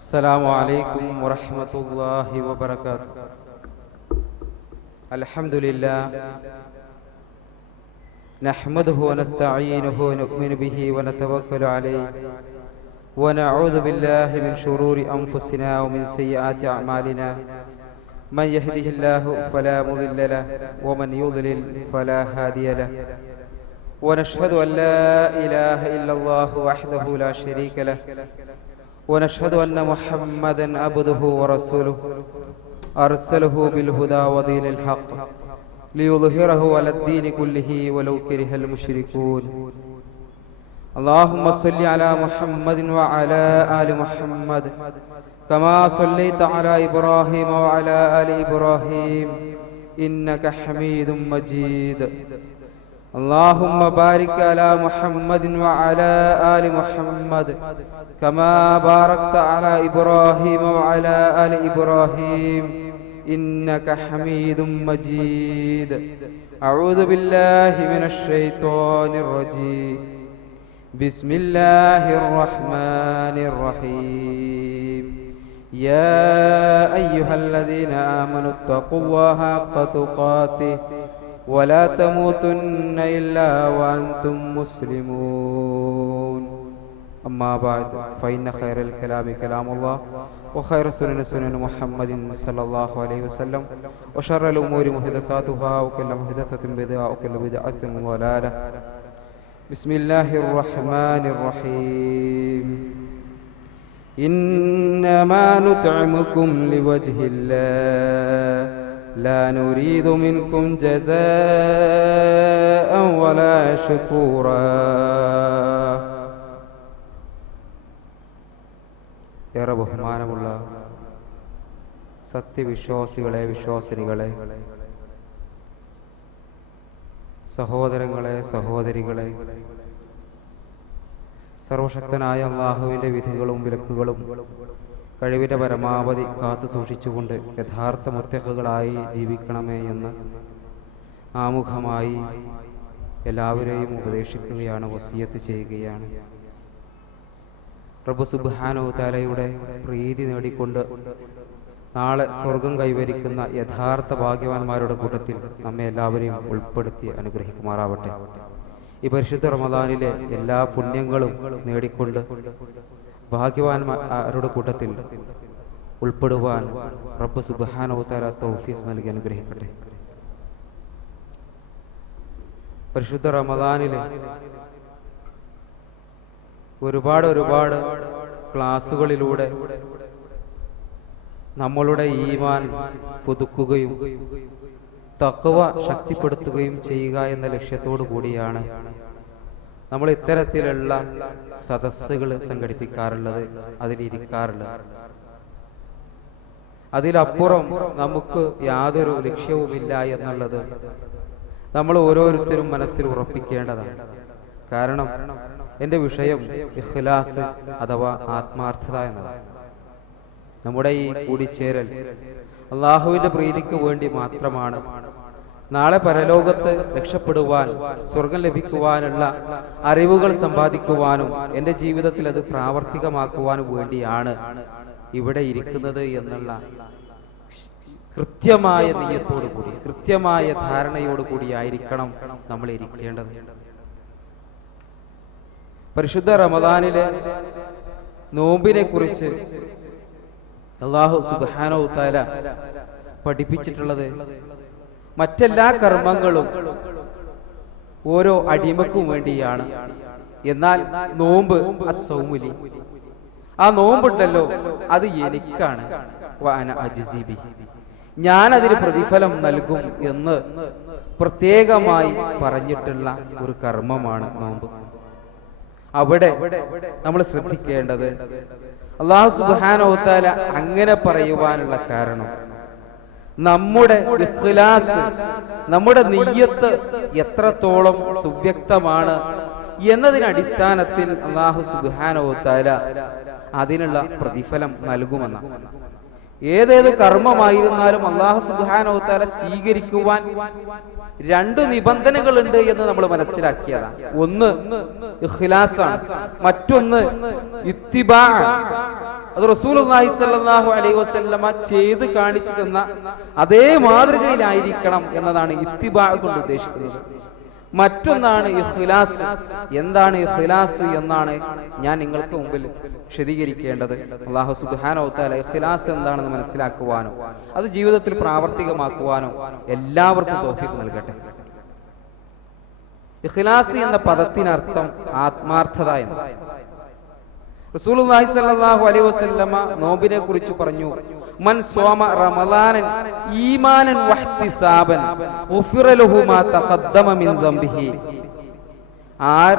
السلام عليكم ورحمة الله وبركاته. الحمد لله نحمده ونستعينه ونؤمن به ونتوكل عليه ونعوذ بالله من شرور أنفسنا ومن سيئات أعمالنا. من يهده الله فلا مضل له ومن يضلل فلا هادي له. ونشهد أن لا إله إلا الله وحده لا شريك له ونشهد أن محمدا عبده ورسوله أرسله بالهدى ودين الحق ليظهره على الدين كله ولو كره المشركون. اللهم صل على محمد وعلى آل محمد كما صليت على إبراهيم وعلى آل إبراهيم إنك حميد مجيد. اللهم بارك على محمد وعلى آل محمد كما باركت على إبراهيم وعلى آل إبراهيم إنك حميد مجيد. أعوذ بالله من الشيطان الرجيم. بسم الله الرحمن الرحيم. يا أيها الذين آمنوا اتقوا الله حق تقاته ولا تموتن إلا وأنتم مسلمون. أما بعد فإن خير الكلام كلام الله وخير السنن سنن محمد صلى الله عليه وسلم وشر الأمور محدثاتها وكل محدثة بدعة وكل بدعة ضلالة. بسم الله الرحمن الرحيم. إنما نطعمكم لوجه الله لا نريد منكم جزاء ولا شكورا. ഏറെ ബഹുമാനമുള്ള സത്യവിശ്വാസികളെ, വിശ്വാസിനികളെ, സഹോദരങ്ങളെ, സഹോദരികളെ, സർവശക്തനായ അല്ലാഹുവിൻ്റെ വിധികളും വിലക്കുകളും കഴിവിൻ്റെ പരമാവധി കാത്തു സൂക്ഷിച്ചുകൊണ്ട് യഥാർത്ഥ മുത്തഖികളായി ജീവിക്കണമേ എന്ന് ആമുഖമായി എല്ലാവരെയും ഉപദേശിക്കുകയാണ്, വസിയത്ത് ചെയ്യുകയാണ്. റബ്ബ് സുബ്ഹാനഹു തആലയുടെ പ്രീതി നേടിക്കൊണ്ട് നാളെ സ്വർഗം കൈവരിക്കുന്ന യഥാർത്ഥ ഭാഗ്യവാന്മാരുടെ കൂട്ടത്തിൽ നമ്മെ എല്ലാവരെയും ഉൾപ്പെടുത്തി അനുഗ്രഹിക്കുമാറാവട്ടെ. ഈ പരിശുദ്ധ റമദാനിലെ എല്ലാ പുണ്യങ്ങളും നേടിക്കൊണ്ട് ഭാഗ്യവാന്മാരുടെ കൂട്ടത്തിൽ ഉൾപ്പെടുവാൻ റബ്ബ് സുബ്ഹാനഹു തആല തൗഫീഖ് നൽകി അനുഗ്രഹിക്കട്ടെ. പരിശുദ്ധ റമദാനിലെ ഒരുപാട് ക്ലാസുകളിലൂടെ നമ്മളുടെ ഈമാൻ പുതുക്കുകയും തഖ്വ ശക്തിപ്പെടുത്തുകയും ചെയ്യുക എന്ന ലക്ഷ്യത്തോടു കൂടിയാണ് നമ്മൾ ഇത്തരത്തിലുള്ള സദസ്സുകൾ സംഘടിപ്പിക്കാറുള്ളത്, അതിലിരിക്കാറുള്ളത്. അതിലപ്പുറം നമുക്ക് യാതൊരു ലക്ഷ്യവുമില്ല എന്നുള്ളത് നമ്മൾ ഓരോരുത്തരും മനസ്സിൽ ഉറപ്പിക്കേണ്ടതാണ്. കാരണം എൻ്റെ വിഷയം ഇഖ്ലാസ് അഥവാ ആത്മാർത്ഥത എന്നതാണ്. നമ്മുടെ ഈ കൂടിച്ചേരൽ അല്ലാഹുവിൻ്റെ പ്രീതിക്ക് വേണ്ടി മാത്രമാണ്. നാളെ പരലോകത്ത് രക്ഷപ്പെടുവാൻ, സ്വർഗം ലഭിക്കുവാനുള്ള അറിവുകൾ സമ്പാദിക്കുവാനും എൻ്റെ ജീവിതത്തിൽ അത് പ്രാവർത്തികമാക്കുവാനും വേണ്ടിയാണ് ഇവിടെ ഇരിക്കുന്നത് എന്നുള്ള കൃത്യമായ നിയ്യത്തോടു കൂടി, കൃത്യമായ ധാരണയോടുകൂടി ആയിരിക്കണം നമ്മൾ ഇരിക്കേണ്ടത്. പരിശുദ്ധ റമദാനിലെ നോമ്പിനെ കുറിച്ച് അല്ലാഹു സുബ്ഹാനഹു തആല പഠിപ്പിച്ചിട്ടുള്ളത് മറ്റെല്ലാ കർമ്മങ്ങളും ഓരോ അടിമക്കും വേണ്ടിയാണ്. എന്നാൽ നോമ്പ് അസ്സൗമുലി, ആ നോമ്പുണ്ടല്ലോ അത് എനിക്കാണ്. വഅന അജ്സി ബിഹി, ഞാൻ അതിന് പ്രതിഫലം നൽകും എന്ന് പ്രത്യേകമായി പറഞ്ഞിട്ടുള്ള ഒരു കർമ്മമാണ് നോമ്പ്. അവിടെ നമ്മൾ ശ്രദ്ധിക്കേണ്ടത് അല്ലാഹു സുബ്ഹാനഹു തആല അങ്ങനെ പറയുവാനുള്ള കാരണം നമ്മുടെ ഇഖ്ലാസ്, നമ്മുടെ നിയ്യത്ത് എത്രത്തോളം സുവ്യക്തമാണ് എന്നതിന് അടിസ്ഥാനത്തിൽ അല്ലാഹു സുബ്ഹാനഹു തആല അതിനുള്ള പ്രതിഫലം നൽകുമെന്നാണ്. ഏതേത് കർമ്മമായിരുന്നാലും അല്ലാഹു സുബ്ഹാനഹു തആല സ്വീകരിക്കുവാൻ രണ്ട് നിബന്ധനകളുണ്ട് എന്ന് നമ്മൾ മനസ്സിലാക്കിയതാണ്. ഒന്ന് ഇഖ്ലാസാണ്, മറ്റൊന്ന് ഇത്തിബാ. അത് റസൂലുള്ളാഹി സ്വല്ലല്ലാഹു അലൈഹി വസല്ലമ ചെയ്ത് കാണിച്ചു തന്ന അതേ മാതൃകയിലായിരിക്കണം എന്നതാണ് ഇത്തിബാ കൊണ്ട് ഉദ്ദേശിക്കുന്നത്. മറ്റൊന്നാണ് ഇഖ്ലാസ്. എന്താണ് ഇഖ്ലാസ് എന്നാണ് ഞാൻ നിങ്ങൾക്ക് മുമ്പിൽ വിശദീകരിക്കേണ്ടത്. അല്ലാഹു സുബ്ഹാനഹു വ തആല ഇഖ്ലാസ് എന്താണെന്ന് മനസ്സിലാക്കുവാനോ അത് ജീവിതത്തിൽ പ്രാവർത്തികമാക്കുവാനോ എല്ലാവർക്കും തൗഫീഖ് നൽകട്ടെ. ഇഖ്ലാസ് എന്ന പദത്തിനർത്ഥം ആത്മാർത്ഥത എന്ന്. റസൂലുള്ളാഹി സ്വല്ലല്ലാഹു അലൈഹി വസല്ലമ നോമ്പിനെ കുറിച്ച് പറഞ്ഞു, മൻ സ്വമ റമളാനൻ ഈമാനൻ വഹ്തിസാബൻ ഗുഫിറ ലഹു മാ തഖദ്ദമ മിൻ ദംബിഹി. ആർ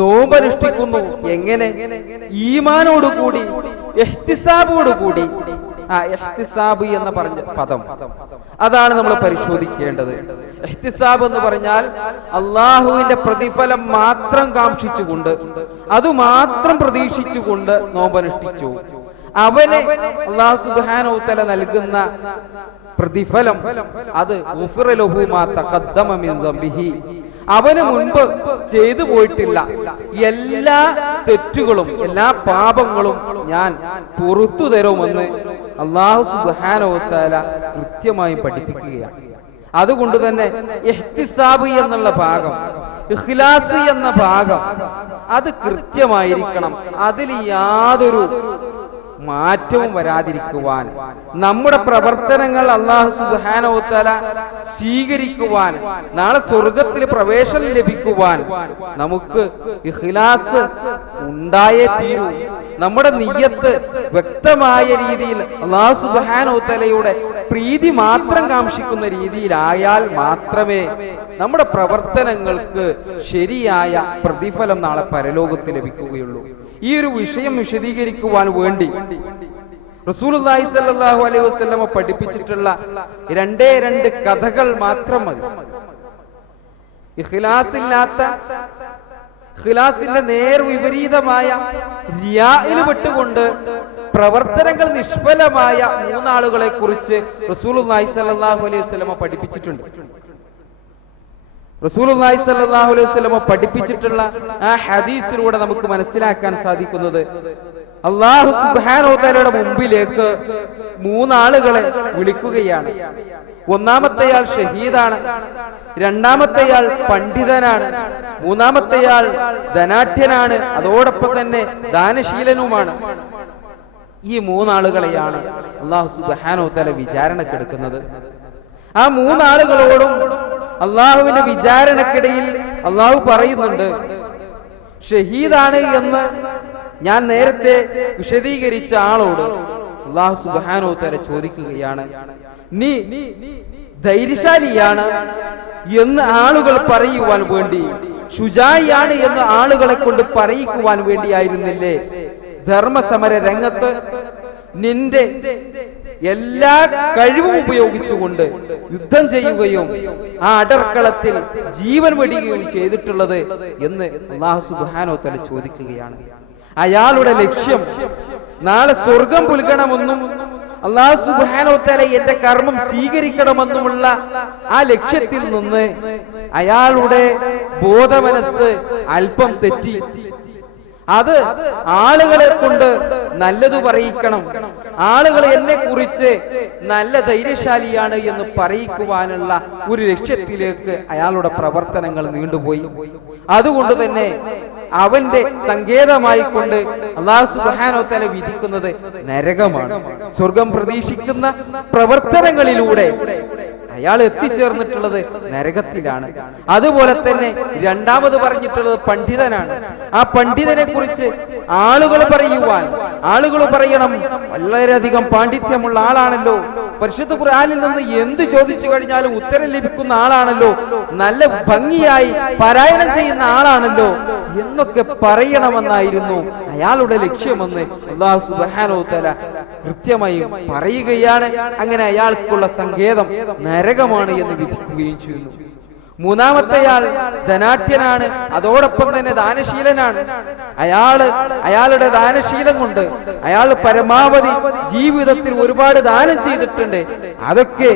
നോമ്പനുഷ്ഠിക്കുന്നു എങ്ങനെ? ഈമാനോടുകൂടി ഇഹ്തിസാബോടുകൂടി. ഇഹ്തിസാബ് എന്ന പറഞ്ഞ പദം അതാണ് നമ്മൾ പരിശോധിക്കേണ്ടത്. ഇഹ്തിസാബ് എന്ന് പറഞ്ഞാൽ അള്ളാഹുവിന്റെ പ്രതിഫലം മാത്രം കാംക്ഷിച്ചുകൊണ്ട് അത് മാത്രം പ്രതീക്ഷിച്ചുകൊണ്ട് നോമ്പനുഷ്ഠിച്ചു. അവന് അല്ലാഹു സുബ്ഹാനഹു വ തആല നൽകുന്ന പ്രതിഫലം അത് ഗുഫിറ ലഹു മാ തഖദ്ദമ മിൻ ദംബിഹി. അവന് മുൻപ് ചെയ്തു പോയിട്ടില്ല എല്ലാ തെറ്റുകളും എല്ലാ പാപങ്ങളും ഞാൻ പുറത്തു തരുമെന്ന് അല്ലാഹു സുബ്ഹാനഹു വ തആല കൃത്യമായി പഠിപ്പിക്കുകയാണ്. അതുകൊണ്ട് തന്നെ ഇഹ്തിസാബ് എന്നുള്ള ഭാഗം, ഇഖ്ലാസ് എന്ന ഭാഗം അത് കൃത്യമായിരിക്കണം. അതിൽ യാതൊരു മാറ്റവും വരാതിരിക്കുവാൻ, നമ്മുടെ പ്രവർത്തനങ്ങൾ അല്ലാഹു സുബ്ഹാനഹു വ തആല സ്വീകരിക്കുവാൻ, നാളെ സ്വർഗത്തിൽ പ്രവേശനം ലഭിക്കുവാൻ നമുക്ക് ഇഖ്ലാസ് ഉണ്ടായേ തീരൂ. നമ്മുടെ നിയ്യത്ത് വ്യക്തമായ രീതിയിൽ അല്ലാഹു സുബ്ഹാനഹു വ തആലയുടെ പ്രീതി മാത്രം കാംക്ഷിക്കുന്ന രീതിയിലായാൽ മാത്രമേ നമ്മുടെ പ്രവർത്തനങ്ങൾക്ക് ശരിയായ പ്രതിഫലം നാളെ പരലോകത്ത് ലഭിക്കുകയുള്ളൂ. ഈ ഒരു വിഷയം വിശദീകരിക്കുവാൻ വേണ്ടി റസൂലുള്ളാഹി സ്വല്ലല്ലാഹു അലൈഹി വസല്ലമ പഠിപ്പിച്ചിട്ടുള്ള രണ്ടേ രണ്ട് കഥകൾ മാത്രം മതി. ഇഖ്ലാസിന്റെ നേർ വിപരീതമായ റിയാഇൽ പെട്ടുകൊണ്ട് പ്രവർത്തനങ്ങൾ നിഷ്ഫലമായ മൂന്നാളുകളെ കുറിച്ച് റസൂലുള്ളാഹി സ്വല്ലല്ലാഹു അലൈഹി വസല്ലമ പഠിപ്പിച്ചിട്ടുണ്ട്. റസൂലുള്ളാഹി സ്വല്ലല്ലാഹു അലൈഹി വസല്ലമ പഠിപ്പിച്ചിട്ടുള്ള ആ ഹദീസിലൂടെ നമുക്ക് മനസ്സിലാക്കാൻ സാധിക്കുന്നത്, അല്ലാഹു സുബ്ഹാനഹു വ തആലയുടെ മുമ്പിലേക്ക് മൂന്നാളുകളെ വിളിക്കുകയാണ്. ഒന്നാമത്തെയാൾ ഷഹീദാണ്, രണ്ടാമത്തെയാൾ പണ്ഡിതനാണ്, മൂന്നാമത്തെയാൾ ധനാഢ്യനാണ്, അതോടൊപ്പം തന്നെ ദാനശീലനുമാണ്. ഈ മൂന്നാളുകളെയാണ് അല്ലാഹു സുബ്ഹാനഹു വ തആല വിചാരണക്കെടുക്കുന്നത്. ആ മൂന്നാളുകളോടും അള്ളാഹുവിന്റെ വിചാരണക്കിടയിൽ അള്ളാഹു പറയുന്നുണ്ട്, ഷഹീദാണ് എന്ന് ഞാൻ നേരത്തെ വിശദീകരിച്ച ആളോട് അള്ളാഹു സുബ്ഹാനഹു വ തആല ചോദിക്കുകയാണ്, നീ ധൈര്യശാലിയാണ് എന്ന് ആളുകൾ പറയുവാൻ വേണ്ടി, ശുജായിയാണ് എന്ന് ആളുകളെ കൊണ്ട് പറയിക്കുവാൻ വേണ്ടിയായിരുന്നില്ലേ ധർമ്മസമര രംഗത്ത് നിന്റെ എല്ലാ കഴിവും ഉപയോഗിച്ചുകൊണ്ട് യുദ്ധം ചെയ്യുകയും ആ അടർക്കളത്തിൽ ജീവൻ വെടിയുകയും ചെയ്തിട്ടുള്ളത് എന്ന് അല്ലാഹു സുബ്ഹാനഹു വ തആല ചോദിക്കുകയാണ്. അയാളുടെ ലക്ഷ്യം നാളെ സ്വർഗം പുൽകണമെന്നും അല്ലാഹു സുബ്ഹാനഹു വ തആല എന്റെ കർമ്മം സ്വീകരിക്കണമെന്നുമുള്ള ആ ലക്ഷ്യത്തിൽ നിന്ന് അയാളുടെ ബോധമനസ്സ് അല്പം തെറ്റി. അത് ആളുകളെ കൊണ്ട് നല്ലത് പറയിക്കണം, ആളുകൾ എന്നെ കുറിച്ച് നല്ല ധൈര്യശാലിയാണ് എന്ന് പറയിക്കുവാനുള്ള ഒരു ലക്ഷ്യത്തിലേക്ക് അയാളുടെ പ്രവർത്തനങ്ങൾ നീണ്ടുപോയി. അതുകൊണ്ട് തന്നെ അവന്റെ സങ്കേതമായി കൊണ്ട് അല്ലാഹു സുബ്ഹാനഹു വ തആല വിധിക്കുന്നത് നരകമാണ്. സ്വർഗം പ്രതീക്ഷിക്കുന്ന പ്രവർത്തനങ്ങളിലൂടെ അയാൾ എത്തിച്ചേർന്നിട്ടുള്ളത് നരകത്തിലാണ്. അതുപോലെ തന്നെ രണ്ടാമത് പറഞ്ഞിട്ടുള്ളത് പണ്ഡിതനാണ്. ആ പണ്ഡിതനെ കുറിച്ച് ആളുകൾ പറയുവാൻ, ആളുകൾ പറയണം വളരെയധികം പാണ്ഡിത്യമുള്ള ആളാണല്ലോ, പരിശുദ്ധ ഖുർആനിൽ നിന്ന് എന്ത് ചോദിച്ചു കഴിഞ്ഞാലും ഉത്തരം ലഭിക്കുന്ന ആളാണല്ലോ, നല്ല ഭംഗിയായി പാരായണം ചെയ്യുന്ന ആളാണല്ലോ എന്നൊക്കെ പറയണമെന്നായിരുന്നു അയാളുടെ ലക്ഷ്യമെന്ന് അല്ലാഹു സുബ്ഹാനഹു വ തആല കൃത്യമായി പറയുകയാണ്. അങ്ങനെ അയാൾക്കുള്ള സങ്കേതം നരകമാണ് എന്ന് വിധിക്കുകയും ചെയ്യുന്നു. മൂന്നാമത്തെയാൾ ധനാഢ്യനാണ്, അതോടൊപ്പം തന്നെ ദാനശീലനാണ്. അയാളുടെ ദാനശീലം കൊണ്ട് അയാൾ പരമാവധി ജീവിതത്തിൽ ഒരുപാട് ദാനം ചെയ്തിട്ടുണ്ട്. അതൊക്കെ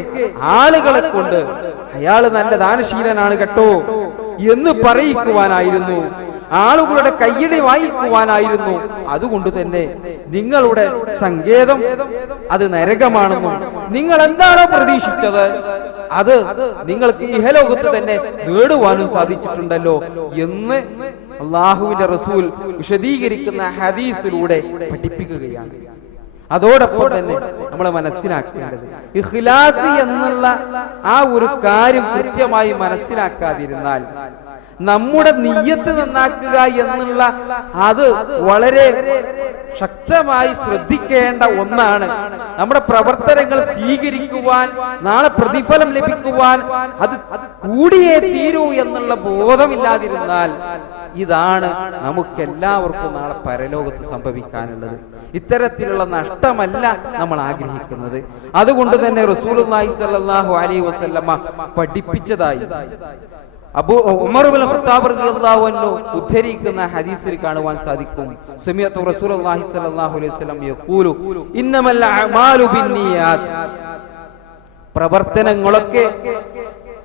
ആളുകളെ കൊണ്ട് അയാൾ നല്ല ദാനശീലനാണ് കേട്ടോ എന്ന് പറയിക്കുവാനായിരുന്നു ആളുകളുടെ കയ്യടി വാങ്ങിക്കുവാനായിരുന്നു. അതുകൊണ്ട് തന്നെ നിങ്ങളുടെ സങ്കേതം അത് നരകമാണെന്നും നിങ്ങൾ എന്താണോ പ്രതീക്ഷിച്ചത് അത് നിങ്ങൾക്ക് ഇഹലോകത്ത് തന്നെ നേടുവാനും സാധിച്ചിട്ടുണ്ടല്ലോ എന്ന് അള്ളാഹുവിന്റെ റസൂൽ വിശദീകരിക്കുന്ന ഹദീസിലൂടെ പഠിപ്പിക്കുകയാണ്. അതോടൊപ്പം തന്നെ നമ്മൾ മനസ്സിലാക്കേണ്ടത് ഇഖ്ലാസ് എന്നുള്ള ആ ഒരു കാര്യം കൃത്യമായി മനസ്സിലാക്കാതിരുന്നാൽ നമ്മുടെ നിയ്യത്ത് നന്നാക്കുക എന്നുള്ള അത് വളരെ ശക്തമായി ശ്രദ്ധിക്കേണ്ട ഒന്നാണ്. നമ്മുടെ പ്രവർത്തനങ്ങൾ സ്വീകരിക്കുവാൻ, നാളെ പ്രതിഫലം ലഭിക്കുവാൻ അത് കൂടിയേ തീരൂ എന്നുള്ള ബോധമില്ലാതിരുന്നാൽ ഇതാണ് നമുക്കെല്ലാവർക്കും നാളെ പരലോകത്ത് സംഭവിക്കാനുള്ളത്. ഇത്തരത്തിലുള്ള നഷ്ടമല്ല നമ്മൾ ആഗ്രഹിക്കുന്നത്. അതുകൊണ്ട് തന്നെ റസൂലുള്ളാഹി സ്വല്ലല്ലാഹു അലൈഹി വസല്ലമ പഠിപ്പിച്ചതായി ഉമർ ഇബ്നു ഖത്താബ് റളിയല്ലാഹു അൻഹു ഉദ്ധരിക്കുന്ന ഹദീസിൽ കാണുവാൻ സാധിക്കും. സമിഅതു റസൂലുള്ളാഹി സ്വല്ലല്ലാഹു അലൈഹി വസല്ലം യഖൂലു ഇന്നമൽ അഅമാലു ബിന്നിയാത്ത്, പ്രവർത്തനങ്ങളൊക്കെ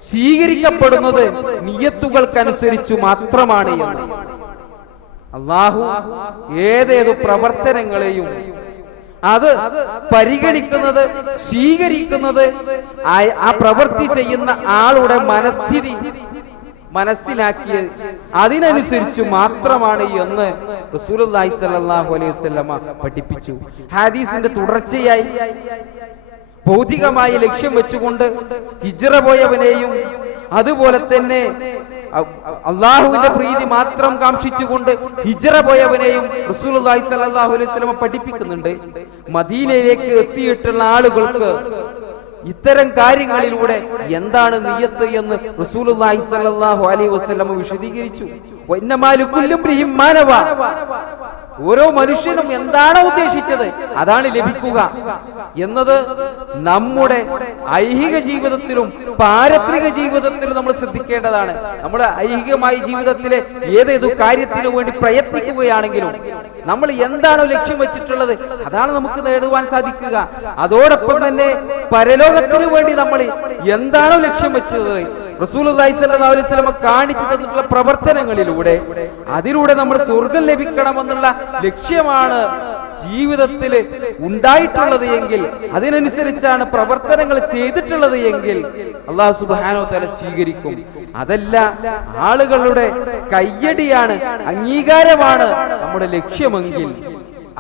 സ്വീകരിക്കപ്പെടുന്നത് നിയ്യത്തുകൾക്കനുസരിച്ച് മാത്രമാണ് എന്ന്. അല്ലാഹു ഏതേതു പ്രവർത്തനങ്ങളെയും അത് പരിഗണിക്കുന്നത്, സ്വീകരിക്കുന്നത് ആ പ്രവൃത്തി ചെയ്യുന്ന ആളുടെ മനസ്ഥിതി മനസ്സിലാക്കിയ അതിനനുസരിച്ച് മാത്രമാണ് എന്ന് റസൂലുള്ളാഹി സ്വല്ലല്ലാഹു അലൈഹി വസല്ലമ പഠിപ്പിച്ചു. ഹദീസിന്റെ തുടർച്ചയായി ഭൗതികമായ ലക്ഷ്യം വെച്ചുകൊണ്ട് ഹിജ്റ പോയവനെയും അതുപോലെ തന്നെ അള്ളാഹുവിന്റെ പ്രീതി മാത്രം കാംക്ഷിച്ചുകൊണ്ട് ഹിജ്റ പോയവനെയും റസൂലുള്ളാഹി സ്വല്ലല്ലാഹു അലൈഹി വസല്ലമ പഠിപ്പിക്കുന്നുണ്ട്. മദീനയിലേക്ക് എത്തിയിട്ടുള്ള ആളുകൾക്ക് ഇത്തരം കാര്യങ്ങളിലൂടെ എന്താണ് നിയ്യത്ത് എന്ന് റസൂലുള്ളാഹി സ്വല്ലല്ലാഹു അലൈഹി വസല്ലം വിശദീകരിച്ചു. ഓരോ മനുഷ്യനും എന്താണോ ഉദ്ദേശിച്ചത് അതാണ് ലഭിക്കുക എന്നത് നമ്മുടെ ഐഹിക ജീവിതത്തിലും പാരത്രിക ജീവിതത്തിലും നമ്മൾ ശ്രദ്ധിക്കേണ്ടതാണ്. നമ്മുടെ ഐഹികമായ ജീവിതത്തിലെ ഏതേതു കാര്യത്തിനു വേണ്ടി പ്രയത്നിക്കുകയാണെങ്കിലും നമ്മൾ എന്താണോ ലക്ഷ്യം വെച്ചിട്ടുള്ളത് അതാണ് നമുക്ക് നേടുവാൻ സാധിക്കുക. അതോടൊപ്പം തന്നെ പരലോകത്തിനു വേണ്ടി നമ്മൾ എന്താണോ ലക്ഷ്യം വെച്ചത് റസൂലുള്ളാഹി സ്വല്ലല്ലാഹു അലൈഹി വസല്ലം കാണിച്ചു തന്നിട്ടുള്ള പ്രവർത്തനങ്ങളിലൂടെ അതിലൂടെ നമ്മൾ സ്വർഗ്ഗം ലഭിക്കണമെന്നുള്ള ലക്ഷ്യമാണ് ജീവിതത്തിൽ ഉണ്ടായിട്ടുള്ളത് എങ്കിൽ, അതിനനുസരിച്ചാണ് പ്രവർത്തനങ്ങൾ ചെയ്തിട്ടുള്ളത് എങ്കിൽ അല്ലാഹു സുബ്ഹാനഹു വ തആല സ്വീകരിക്കും. അതല്ല ആളുകളുടെ കയ്യടിയാണ്, അംഗീകാരമാണ് നമ്മുടെ ലക്ഷ്യമെങ്കിൽ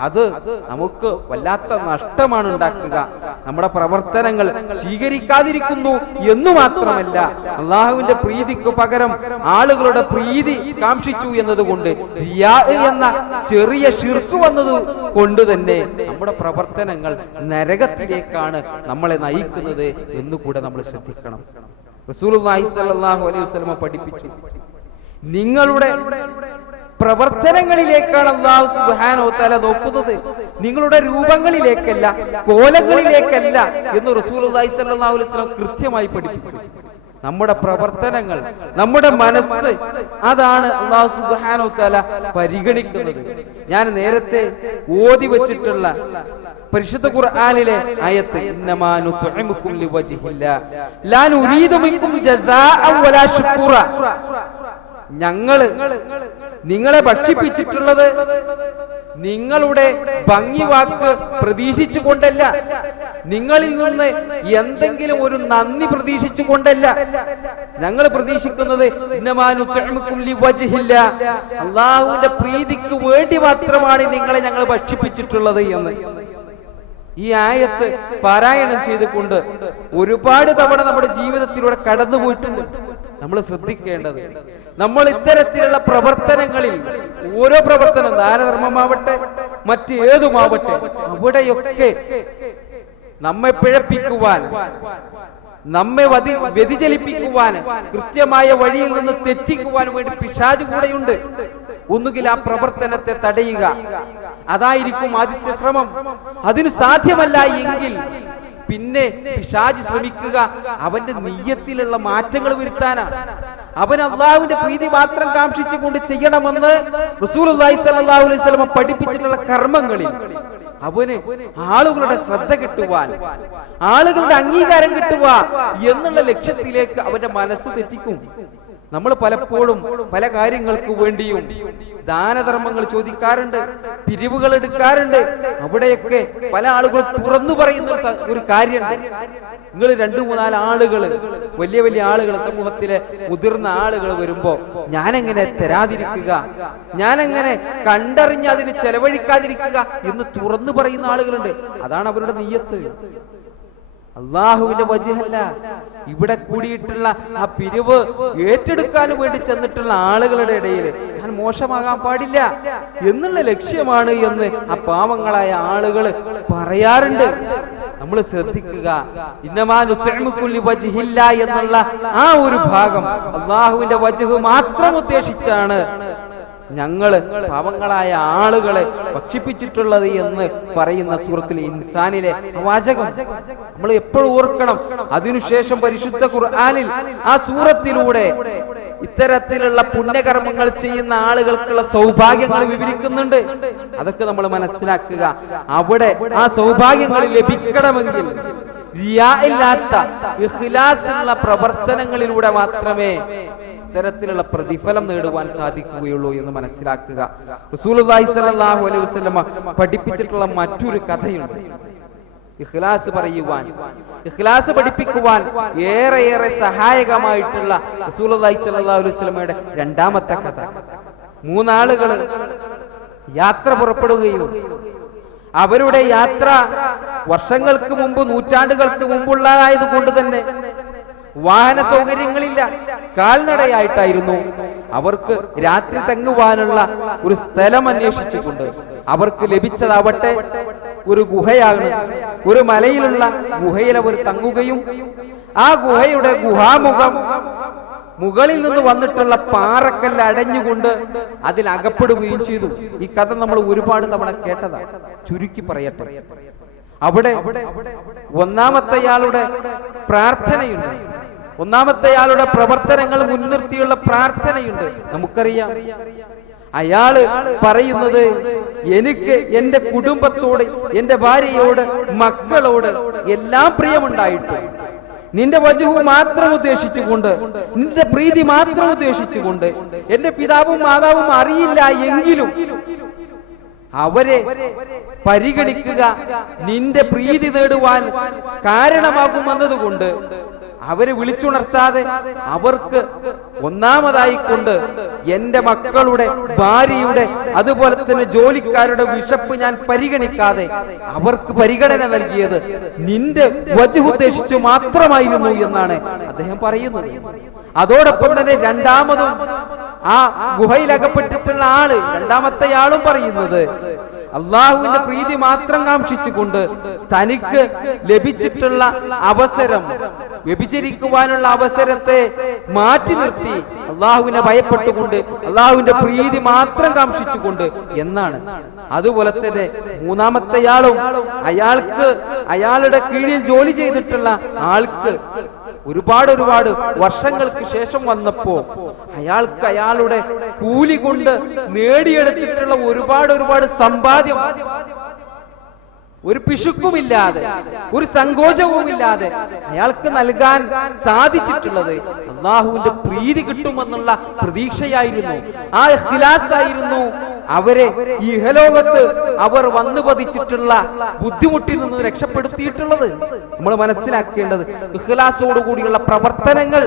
അത് നമുക്ക് വല്ലാത്ത നഷ്ടമാണ് ഉണ്ടാക്കുക. നമ്മുടെ പ്രവർത്തനങ്ങൾ സ്വീകരിക്കാതിരിക്കുന്നു എന്നു മാത്രമല്ല, അള്ളാഹുവിന്റെ പ്രീതിക്ക് പകരം ആളുകളുടെ പ്രീതി കാംക്ഷിച്ചു എന്നതുകൊണ്ട് റിയാ എന്ന ചെറിയ ശിർക്ക് വന്നത് കൊണ്ട് തന്നെ നമ്മുടെ പ്രവർത്തനങ്ങൾ നരകത്തിലേക്കാണ് നമ്മളെ നയിക്കുന്നത് എന്നുകൂടെ നമ്മൾ ശ്രദ്ധിക്കണം. റസൂലുള്ളാഹി സ്വല്ലല്ലാഹു അലൈഹി വസല്ലം പഠിപ്പിച്ചു, നിങ്ങളുടെ പ്രവർത്തനങ്ങളിലേക്കാണ് അല്ലാഹു സുബ്ഹാനഹു വ തആല നോക്കുന്നത്, നിങ്ങളുടെ രൂപങ്ങളിലേക്കല്ല, കോലങ്ങളിലേക്കല്ല എന്ന് റസൂലുള്ളാഹി സ്വല്ലല്ലാഹു അലൈഹി വസല്ലം കൃത്യമായി പഠിപ്പിച്ചു. നമ്മുടെ പ്രവർത്തനങ്ങൾ, നമ്മുടെ മനസ്സ്, അതാണ് അല്ലാഹു സുബ്ഹാനഹു വ തആല പരിഗണിക്കുന്നത്. ഞാൻ നേരത്തെ ഓതി വെച്ചിട്ടുള്ള പരിശുദ്ധ ഖുർആനിലെ ആയത്ത് ഇന്നമാ നുത്ഇമുകും ലിവജ്ഹില്ലാ ലാ നുരീദു മിൻകും ജസാഅൻ വലാ ശുക്റ, ഞങ്ങള് നിങ്ങളെ ഭക്ഷിപ്പിച്ചിട്ടുള്ളത് നിങ്ങളുടെ ഭംഗി വാക്ക് പ്രതീക്ഷിച്ചുകൊണ്ടല്ല, നിങ്ങളിൽ നിന്ന് എന്തെങ്കിലും ഒരു നന്ദി പ്രതീക്ഷിച്ചുകൊണ്ടല്ല. ഞങ്ങൾ പ്രതീക്ഷിക്കുന്നത് അള്ളാഹുവിന്റെ പ്രീതിക്ക് വേണ്ടി മാത്രമാണ് നിങ്ങളെ ഞങ്ങൾ ഭക്ഷിപ്പിച്ചിട്ടുള്ളത് എന്ന്. ഈ ആയത്ത് പാരായണം ചെയ്തുകൊണ്ട് ഒരുപാട് തവണ നമ്മുടെ ജീവിതത്തിലൂടെ കടന്നുപോയിട്ടുണ്ട്. നമ്മൾ ശ്രദ്ധിക്കേണ്ടത്, നമ്മൾ ഇത്തരത്തിലുള്ള പ്രവർത്തനങ്ങളിൽ ഓരോ പ്രവർത്തനം, ദാനധർമ്മമാവട്ടെ മറ്റ് ഏതുമാവട്ടെ, അവിടെയൊക്കെ നമ്മെ പിഴപ്പിക്കുവാൻ, നമ്മെ വ്യതിചലിപ്പിക്കുവാൻ, കൃത്യമായ വഴിയിൽ നിന്ന് തെറ്റിക്കുവാൻ വേണ്ടി പിശാച് കൂടെയുണ്ട്. ഒന്നുകിൽ ആ പ്രവർത്തനത്തെ തടയുക, അതായിരിക്കും ആദ്യത്തെ ശ്രമം. അതിന് സാധ്യമല്ല എങ്കിൽ പിന്നെ പിശാച് ശ്രമിക്കുക അവന്റെ നിയ്യത്തിലുള്ള മാറ്റങ്ങൾ വരുത്താനാണ്. അവൻ അള്ളാഹുവിന്റെ പ്രീതി മാത്രം കാംക്ഷിച്ചുകൊണ്ട് ചെയ്യണമെന്ന് റസൂലുള്ളാഹി സ്വല്ലല്ലാഹു അലൈഹി വസല്ലം പഠിപ്പിച്ചിട്ടുള്ള കർമ്മങ്ങളിൽ അവന് ആളുകളുടെ ശ്രദ്ധ കിട്ടുവാൻ, ആളുകളുടെ അംഗീകാരം കിട്ടുക എന്നുള്ള ലക്ഷ്യത്തിലേക്ക് അവന്റെ മനസ്സ് തെറ്റിക്കും. നമ്മൾ പലപ്പോഴും പല കാര്യങ്ങൾക്ക് വേണ്ടിയും ദാനധർമ്മങ്ങൾ ചോദിക്കാറുണ്ട്, പിരിവുകൾ എടുക്കാറുണ്ട്. അവിടെയൊക്കെ പല ആളുകളും തുറന്നു പറയുന്ന ഒരു കാര്യമുണ്ട്. നിങ്ങൾ 2-3 ആളുകൾ, വലിയ വലിയ ആളുകൾ, സമൂഹത്തിലെ മുതിർന്ന ആളുകൾ വരുമ്പോ ഞാനെങ്ങനെ തരാതിരിക്കുക, ഞാനെങ്ങനെ കണ്ടറിഞ്ഞ് അതിന് ചെലവഴിക്കാതിരിക്കുക എന്ന് തുറന്നു പറയുന്ന ആളുകളുണ്ട്. അതാണ് അവരുടെ നിയ്യത്ത്. അള്ളാഹുവിന്റെ വജ്ഹല്ല. ഇവിടെ കൂടിയിട്ടുള്ള ആ പിരിവ് ഏറ്റെടുക്കാൻ വേണ്ടി ചെന്നിട്ടുള്ള ആളുകളുടെ ഇടയിൽ ഞാൻ മോശമാകാൻ പാടില്ല എന്നുള്ള ലക്ഷ്യമാണ് എന്ന് ആ പാവങ്ങളായ ആളുകൾ പറയാറുണ്ട്. നമ്മൾ ശ്രദ്ധിക്കുക. ഇന്നമാ നുത്ഇമുകും ലിവജ്ഹില്ല എന്നുള്ള ആ ഒരു ഭാഗം അള്ളാഹുവിന്റെ വജ്ഹ് മാത്രം ഉദ്ദേശിച്ചാണ് ഞങ്ങള് പാവങ്ങളായ ആളുകളെ ഭക്ഷിപ്പിച്ചിട്ടുള്ളത് എന്ന് പറയുന്ന സൂറത്തുൽ ഇൻസാനിലെ വാചകം നമ്മൾ എപ്പോഴും ഓർക്കണം. അതിനുശേഷം പരിശുദ്ധ ഖുർആനിൽ ആ സൂറത്തിലൂടെ ഇത്തരത്തിലുള്ള പുണ്യകർമ്മങ്ങൾ ചെയ്യുന്ന ആളുകൾക്കുള്ള സൗഭാഗ്യങ്ങൾ വിവരിക്കുന്നുണ്ട്. അതൊക്കെ നമ്മൾ മനസ്സിലാക്കുക. അവിടെ ആ സൗഭാഗ്യങ്ങൾ ലഭിക്കണമെങ്കിൽ റിയാ ഇല്ലാത്ത ഇഖ്ലാസുള്ള പ്രവർത്തനങ്ങളിലൂടെ മാത്രമേ ഇത്തരത്തിലുള്ള പ്രതിഫലം നേടുവാൻ സാധിക്കുകയുള്ളൂ എന്ന് മനസ്സിലാക്കുക. റസൂലുള്ളാഹി സ്വല്ലല്ലാഹു അലൈഹി വസല്ലമ പഠിപ്പിച്ചിട്ടുള്ള മറ്റൊരു കഥയുണ്ട്. ഇഖ്ലാസ് പറയുവാൻ, ഇഖ്ലാസ് പഠിപ്പിക്കുവാൻ ഏറെ സഹായകമായിട്ടുള്ള റസൂലുള്ളാഹി സ്വല്ലല്ലാഹു അലൈഹി വസല്ലമയുടെ രണ്ടാമത്തെ കഥ. 3 ആളുകൾ യാത്ര പുറപ്പെടുകയും അവരുടെ യാത്ര വർഷങ്ങൾക്ക് മുമ്പ്, നൂറ്റാണ്ടുകൾക്ക് മുമ്പുള്ളതായത് കൊണ്ട് തന്നെ വാഹന സൗകര്യങ്ങളില്ല, കാൽനടയായിട്ടായിരുന്നു അവർക്ക് രാത്രി തങ്ങുവാനുള്ള ഒരു സ്ഥലം അന്വേഷിച്ചുകൊണ്ട് അവർക്ക് ലഭിച്ചതാവട്ടെ ഒരു ഗുഹയാണ്. ഒരു മലയിലുള്ള ഗുഹയിൽ അവർ തങ്ങുകയും ആ ഗുഹയുടെ ഗുഹാമുഖം മുകളിൽ നിന്ന് വന്നിട്ടുള്ള പാറക്കല്ല് അടഞ്ഞുകൊണ്ട് അതിൽ അകപ്പെടുകയും ചെയ്തു. ഈ കഥ നമ്മൾ ഒരുപാട് തവണ കേട്ടതാണ്. ചുരുക്കി പറയട്ടെ, അവിടെ ഒന്നാമത്തെയാളുടെ പ്രാർത്ഥനയുണ്ട്, ഒന്നാമത്തെയാളുടെ പ്രവർത്തനങ്ങൾ മുൻനിർത്തിയുള്ള പ്രാർത്ഥനയുണ്ട്. നമുക്കറിയാം, അയാള് പറയുന്നത് എനിക്ക് എന്റെ കുടുംബത്തോട്, എന്റെ ഭാര്യയോട്, മക്കളോട് എല്ലാം പ്രിയമുണ്ടായിട്ടു നിന്റെ വജ്ഹു മാത്രം ഉദ്ദേശിച്ചുകൊണ്ട്, നിന്റെ പ്രീതി മാത്രം ഉദ്ദേശിച്ചുകൊണ്ട്, എന്റെ പിതാവും മാതാവും അറിയില്ല എങ്കിലും അവരെ പരിഗണിക്കുക നിന്റെ പ്രീതി നേടുവാൻ കാരണമാകുമെന്നതുകൊണ്ട് അവരെ വിളിച്ചുണർത്താതെ അവർക്ക് ഒന്നാമതായിക്കൊണ്ട് എന്റെ മക്കളുടെ, ഭാര്യയുടെ, അതുപോലെ തന്നെ ജോലിക്കാരുടെ വിശപ്പ് ഞാൻ പരിഗണിക്കാതെ അവർക്ക് പരിഗണന നൽകിയത് നിന്റെ വജ്ഹ് ഉദ്ദേശിച്ചു മാത്രമായിരുന്നു എന്നാണ് അദ്ദേഹം പറയുന്നത്. അതോടൊപ്പം തന്നെ രണ്ടാമതും ആ ഗുഹയിൽ അകപ്പെട്ടിട്ടുള്ള ആള്, രണ്ടാമത്തെ ആളും പറയുന്നത് അള്ളാഹുവിന്റെ പ്രീതി മാത്രം കാംക്ഷിച്ചുകൊണ്ട് തനിക്ക് ലഭിച്ചിട്ടുള്ള അവസരം, വ്യഭിചരിക്കുവാനുള്ള അവസരത്തെ മാറ്റി നിർത്തി അള്ളാഹുവിനെ ഭയപ്പെട്ടുകൊണ്ട് അള്ളാഹുവിന്റെ പ്രീതി മാത്രം കാംക്ഷിച്ചുകൊണ്ട് എന്നാണ്. അതുപോലെ തന്നെ മൂന്നാമത്തെയാളും അയാൾക്ക്, അയാളുടെ കീഴിൽ ജോലി ചെയ്തിട്ടുള്ള ആൾക്ക് ഒരുപാട് വർഷങ്ങൾക്ക് ശേഷം വന്നപ്പോ അയാൾക്ക് അയാളുടെ കൂലി കൊണ്ട് നേടിയെടുത്തിട്ടുള്ള ഒരുപാട് സമ്പാദ്യം ഒരു പിശുക്കുമില്ലാതെ, ഒരു സങ്കോചവുമില്ലാതെ അയാൾക്ക് നൽകാൻ സാധിച്ചിട്ടുള്ളത് അള്ളാഹുവിന്റെ പ്രീതി കിട്ടുമെന്നുള്ള പ്രതീക്ഷയായിരുന്നു. ആ ഇഖ്ലാസായിരുന്നു അവരെ ഇഹലോകത്ത് അവർ വന്നു പതിച്ചിട്ടുള്ള ബുദ്ധിമുട്ടിൽ നിന്ന് രക്ഷപ്പെടുത്തിയിട്ടുള്ളത്. നമ്മൾ മനസ്സിലാക്കേണ്ടത് ഇഖ്ലാസോടുകൂടിയുള്ള പ്രവർത്തനങ്ങൾ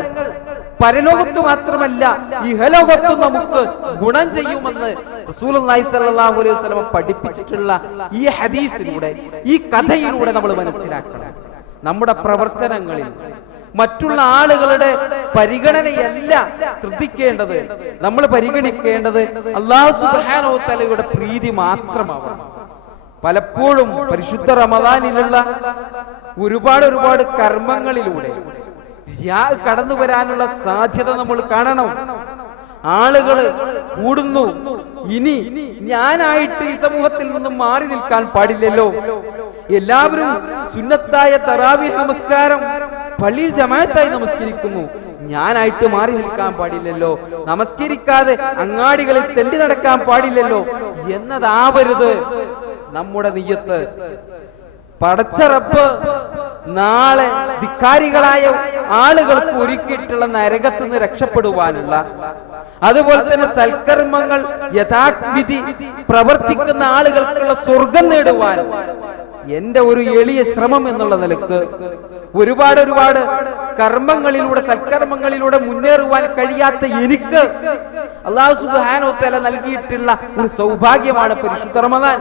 പരലോകത്ത് മാത്രമല്ല ഇഹലോകത്തും നമുക്ക് ഗുണം ചെയ്യുമെന്ന് റസൂലുള്ളാഹി സ്വല്ലല്ലാഹു അലൈഹി വസല്ലം പഠിപ്പിച്ചിട്ടുള്ള ഈ ഹദീസിലൂടെ, ഈ കഥയിലൂടെ നമ്മൾ മനസ്സിലാക്കണം. നമ്മുടെ പ്രവർത്തനങ്ങളിൽ മറ്റുള്ള ആളുകളുടെ പരിഗണനയല്ല ശ്രദ്ധിക്കേണ്ടത്. നമ്മൾ പരിഗണിക്കേണ്ടത് അല്ലാഹു സുബ്ഹാനഹു വ തആലയുടെ പ്രീതി മാത്രമാവണം. പലപ്പോഴും പരിശുദ്ധ റമദാനിലുള്ള ഒരുപാട് കർമ്മങ്ങളിലൂടെ കടന്നു വരാനുള്ള സാധ്യത നമ്മൾ കാണണം. ആളുകൾ കൂടുന്നു, ഇനി ഞാനായിട്ട് ഈ സമൂഹത്തിൽ നിന്നും മാറി നിൽക്കാൻ പാടില്ലല്ലോ. എല്ലാവരും സുന്നത്തായ തറാവീഹ് നമസ്കാരം പള്ളിയിൽ ജമാഅത്തായി നമസ്കരിക്കുന്നു, ഞാനായിട്ട് മാറി നിൽക്കാൻ പാടില്ലല്ലോ. നമസ്കരിക്കാതെ അങ്ങാടികളിൽ തെണ്ടി നടക്കാൻ പാടില്ലല്ലോ എന്നതാവരുത് നമ്മുടെ നിയ്യത്ത്. പടച്ച റബ്ബ് നാളെ ധിക്കാരികളായ ആളുകൾക്ക് ഒരുക്കിയിട്ടുള്ള നരകത്ത് നിന്ന് രക്ഷപ്പെടുവാനുള്ള, അതുപോലെ തന്നെ സൽക്കർമ്മങ്ങൾ യഥാവിധി പ്രവർത്തിക്കുന്ന ആളുകൾക്കുള്ള സ്വർഗം നേടുവാൻ എന്റെ ഒരു എളിയ ശ്രമം എന്നുള്ള നിലക്ക് ഒരുപാട് കർമ്മങ്ങളിലൂടെ, സൽക്കർമ്മങ്ങളിലൂടെ മുന്നേറുവാൻ കഴിയാത്ത എനിക്ക് അല്ലാഹു സുബ്ഹാനഹു വ തആല നൽകിയിട്ടുള്ള ഒരു സൗഭാഗ്യമാണ് പരിശുദ്ധ റമദാൻ.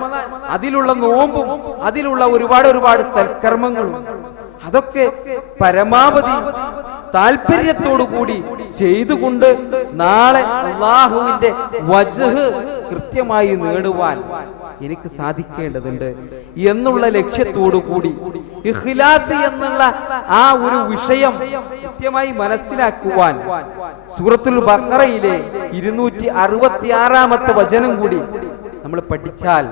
അതിലുള്ള നോമ്പും അതിലുള്ള ഒരുപാട് സൽക്കർമ്മങ്ങളും അതൊക്കെ പരമാവധി താല്പര്യത്തോടുകൂടി ചെയ്തുകൊണ്ട് നാളെ അല്ലാഹുവിന്റെ വജ്ഹ് കൃത്യമായി നേടുവാൻ എനിക്ക് സാധിക്കേണ്ടതുണ്ട് എന്നുള്ള ലക്ഷ്യത്തോടു കൂടി ഇഖ്ലാസ് എന്നുള്ള ആ ഒരു വിഷയം കൃത്യമായി മനസ്സിലാക്കുവാൻ സൂറത്തുൽ ബഖറയിലെ 266-ാമത്തെ വചനം കൂടി നമ്മൾ പഠിച്ചാൽ,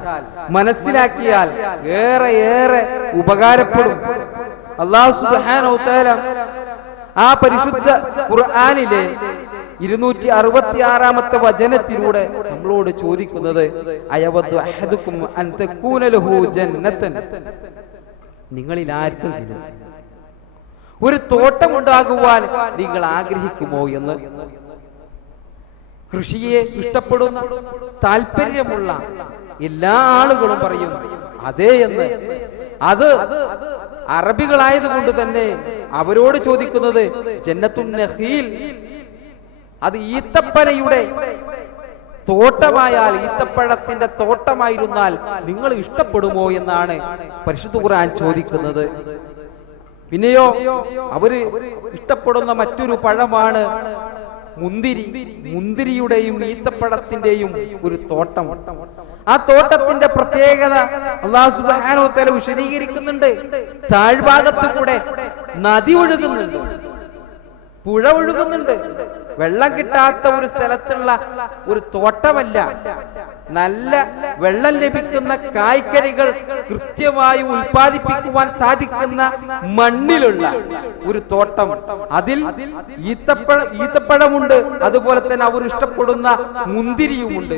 മനസ്സിലാക്കിയാൽ ഏറെ ഉപകാരപ്പെടും. അല്ലാഹു സുബ്ഹാനഹു വ തആല ആ പരിശുദ്ധ ഖുർആനിലെ 266-ാമത്തെ വചനത്തിലൂടെ നമ്മളോട് ചോദിക്കുന്നത്, അയവദു അഹദുക്കും അൻ തകൂന ലഹു ജന്നതൻ, നിങ്ങളിൽ ആർക്കെങ്കിലും ഒരു തോട്ടമുണ്ടാകുവാൻ നിങ്ങൾ ആഗ്രഹിക്കുമോ എന്ന്. കൃഷിയെ ഇഷ്ടപ്പെടുന്ന, താല്പര്യമുള്ള എല്ലാ ആളുകളും പറയും അതേ എന്ന്. അത് അറബികളായതുകൊണ്ട് തന്നെ അവരോട് ചോദിക്കുന്നത് ജന്നത്തുൻ നഖീൽ, അത് ഈത്തപ്പനയുടെ തോട്ടമായാൽ, ഈത്തപ്പഴത്തിന്റെ തോട്ടമായിരുന്നാൽ നിങ്ങൾ ഇഷ്ടപ്പെടുമോ എന്നാണ് പരിശുദ്ധ ഖുർആൻ ചോദിക്കുന്നത്. പിന്നെയോ അവര് ഇഷ്ടപ്പെടുന്ന മറ്റൊരു പഴമാണ് മുന്തിരി. മുന്തിരിയുടെയും ഈത്തപ്പഴത്തിന്റെയും ഒരു തോട്ടം. ആ തോട്ടത്തിന്റെ പ്രത്യേകത അല്ലാഹു സുബ്ഹാനഹു വ തആല വിശദീകരിക്കുന്നുണ്ട്. താഴ്ഭാഗത്തു കൂടെ നദി ഒഴുകുന്നുണ്ട്, പുഴ ഒഴുകുന്നുണ്ട്. വെള്ളം കിട്ടാത്ത ഒരു സ്ഥലത്തുള്ള ഒരു തോട്ടമല്ല, നല്ല വെള്ളം ലഭിക്കുന്ന കായ്ക്കനികൾ കൃത്യമായി ഉൽപ്പാദിപ്പിക്കുവാൻ മണ്ണിലുള്ള ഒരു തോട്ടം. അതിൽ ഈത്തപ്പഴമുണ്ട്, അതുപോലെ തന്നെ അവർ ഇഷ്ടപ്പെടുന്ന മുന്തിരിയുമുണ്ട്.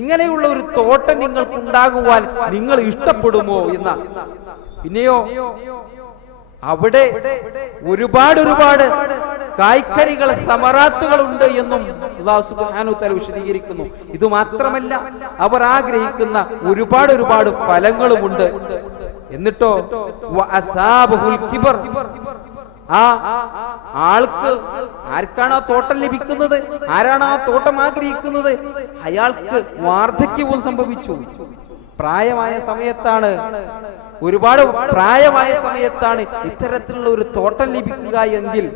ഇങ്ങനെയുള്ള ഒരു തോട്ടം നിങ്ങൾക്കുണ്ടാകുവാൻ നിങ്ങൾ ഇഷ്ടപ്പെടുമോ എന്ന. പിന്നെയോ അവിടെ ഒരുപാട് കായ്ക്കനികൾ, സമറാത്തുകൾ ഉണ്ട് എന്നും അല്ലാഹു സുബ്ഹാനഹു വ തആല വിശദീകരിക്കുന്നു. ഇത് മാത്രമല്ല, അവർ ആഗ്രഹിക്കുന്ന ഒരുപാട് ഫലങ്ങളുമുണ്ട്. എന്നിട്ടോ വഅസാബഹുൽ കിബർ, ആ ആൾക്ക്, ആർക്കാണ് ആ തോട്ടം ലഭിക്കുന്നത്, ആരാണ് ആ തോട്ടം ആഗ്രഹിക്കുന്നത്, അയാൾക്ക് വാർദ്ധക്യവും സംഭവിച്ചു. പ്രായമായ സമയത്താണ്, ഒരുപാട് പ്രായമായ സമയത്താണ് ഇത്തരത്തിലുള്ള ഒരു തോട്ടം ലഭിക്കുക എങ്കിൽ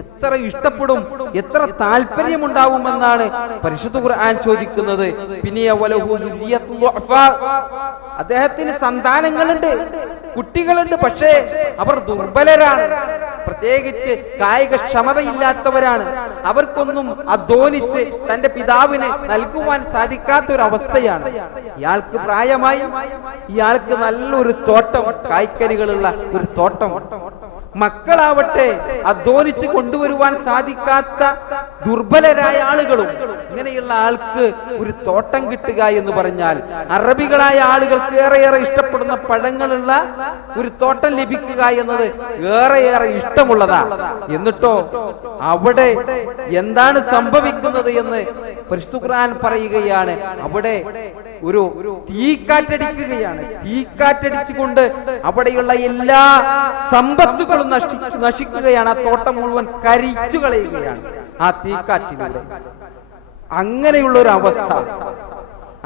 എത്ര ഇഷ്ടപ്പെടും, എത്ര താല്പര്യമുണ്ടാവുമെന്നാണ് പരിശുദ്ധ ഖുർആൻ ചോദിക്കുന്നത്. പിന്നെ അദ്ദേഹത്തിന് സന്താനങ്ങളുണ്ട്, കുട്ടികളുണ്ട്, പക്ഷേ അവർ ദുർബലരാണ്, പ്രത്യേകിച്ച് കായിക ക്ഷമതയില്ലാത്തവരാണ്. അവർക്കൊന്നും അധ്വാനിച്ച് തന്റെ പിതാവിന് നൽകുവാൻ സാധിക്കാത്ത ഒരു അവസ്ഥയാണ്. ഇയാൾക്ക് പ്രായമായി, ഇയാൾക്ക് നല്ലൊരു തോട്ടം, കായ്ക്കനികളുള്ള ഒരു തോട്ടം. മക്കളാവട്ടെ അധ്വാനിച്ച് കൊണ്ടുവരുവാൻ സാധിക്കാത്ത ദുർബലരായ ആളുകളും. ഇങ്ങനെയുള്ള ആൾക്ക് ഒരു തോട്ടം കിട്ടുക എന്ന് പറഞ്ഞാൽ, അറബികളായ ആളുകൾക്ക് ഏറെ ഇഷ്ടപ്പെടുന്ന പഴങ്ങളുള്ള ഒരു തോട്ടം ലഭിക്കുക എന്നത് ഏറെ ഇഷ്ടമുള്ളതാ. എന്നിട്ടോ അവിടെ എന്താണ് സംഭവിക്കുന്നത് എന്ന് പരിശുദ്ധ ഖുർആൻ പറയുകയാണ്. അവിടെ ഒരു തീക്കാറ്റടിക്കുകയാണ്. തീക്കാറ്റടിച്ചുകൊണ്ട് അവിടെയുള്ള എല്ലാ സമ്പത്തുകളും നശിക്കുകയാണ്. ആ തോട്ടം മുഴുവൻ കരിച്ചു കളയുകയാണ് ആ തീക്കാറ്റിലൂടെ.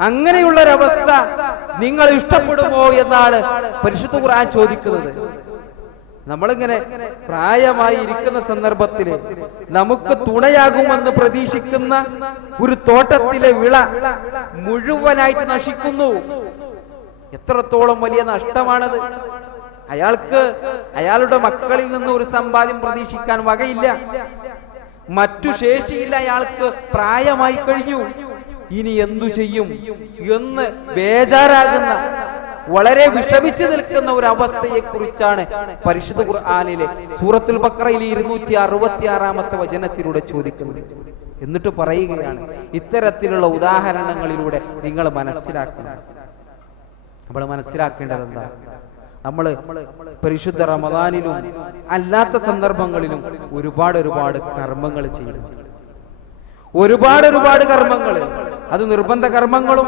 അങ്ങനെയുള്ളൊരവസ്ഥ നിങ്ങൾ ഇഷ്ടപ്പെടുമോ എന്നാണ് പരിശുദ്ധ ഖുർആൻ ചോദിക്കുന്നത്. നമ്മളിങ്ങനെ പ്രായമായി ഇരിക്കുന്ന സന്ദർഭത്തിൽ നമുക്ക് തുണയാകുമെന്ന് പ്രതീക്ഷിക്കുന്ന ഒരു തോട്ടത്തിലെ വിള മുഴുവനായിട്ട് നശിക്കുന്നു. എത്രത്തോളം വലിയ നഷ്ടമാണത്. അയാൾക്ക് അയാളുടെ മക്കളിൽ നിന്ന് ഒരു സമ്പാദ്യം പ്രതീക്ഷിക്കാൻ വകയില്ല, മറ്റു ശേഷിയില്ല, അയാൾക്ക് പ്രായമായി കഴിഞ്ഞു, ഇനി എന്തു ചെയ്യും എന്ന് ബേജാറാകുന്ന, വളരെ വിഷമിച്ചു നിൽക്കുന്ന ഒരു അവസ്ഥയെ കുറിച്ചാണ് പരിശുദ്ധ ഖുർആനിലെ സൂറത്തുൽ ബഖറയിലെ 266-ാമത്തെ വചനത്തിലൂടെ ചോദിക്കുന്നത്. എന്നിട്ട് പറയുകയാണ്, ഇത്തരത്തിലുള്ള ഉദാഹരണങ്ങളിലൂടെ നിങ്ങൾ മനസ്സിലാക്കണം. നമ്മൾ മനസ്സിലാക്കേണ്ടത് എന്താ? നമ്മള് പരിശുദ്ധ റമദാനിലും അല്ലാത്ത സന്ദർഭങ്ങളിലും ഒരുപാട് കർമ്മങ്ങൾ ചെയ്യുന്നു. ഒരുപാട് കർമ്മങ്ങൾ, അത് നിർബന്ധ കർമ്മങ്ങളും